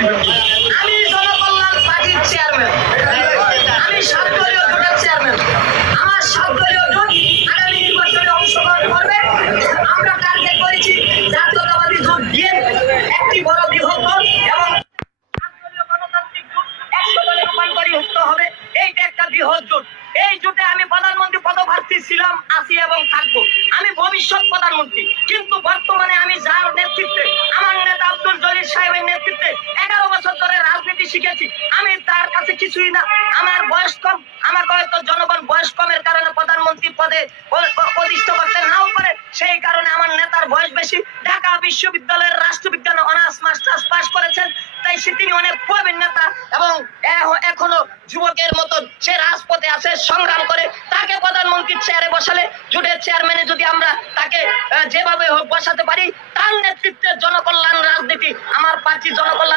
আমি জনকল্যাণ পার্টির চেয়ারম্যান, আমি সাতদলীয় জোটের চেয়ারম্যান। আমার সাতদলীয় জোট আগামী নির্বাচনে অংশগ্রহণ করবে। আমরা টার্গেট করেছি জাতীয়তাবাদী জোট দিয়ে একটি বড় বৃহৎ দল এবং সাতদলীয় গণতান্ত্রিক জোট 100 দলে রূপান্তরিত হবে। এইটা একটা বৃহৎ জোট। এই জোটে আমি প্রধানমন্ত্রী পদপ্রার্থী ছিলাম, আছি এবং থাকবো। আমি ভবিষ্যৎ প্রধানমন্ত্রী, কিন্তু বর্তমানে আমি যার নেতৃত্বে, আমার নেতা আব্দুল জলিল সাহেবের নেতৃত্বে 11 বছর ধরে রাজনীতি শিখেছি। আমি তার কাছে কিছুই না। আমার বয়স কম, আমাকে হয়তো জনগণ বয়স কমের কারণে প্রধানমন্ত্রী পদে অধিষ্ঠ করতে নাও পারে, সেই কারণে আমার নেতার বয়স বেশি। ঢাকা বিশ্ববিদ্যালয়ের রাষ্ট্রবিজ্ঞান অনার্স মাস্টার্স পাস করেছেন, তাই তিনি অনেক প্রবীণ নেতা এবং এখনো যুবকের মতন সে রাজপথে আছে, সংগ্রাম করে। তাকে প্রধানমন্ত্রীর চেয়ারে বসালে, জোটের চেয়ারম্যানে যদি আমরা তাকে যেভাবে হোক বসাতে পারি, তার নেতৃত্বে জনকল্যাণ রাজনীতি, আমার পার্টি জনকল্যাণ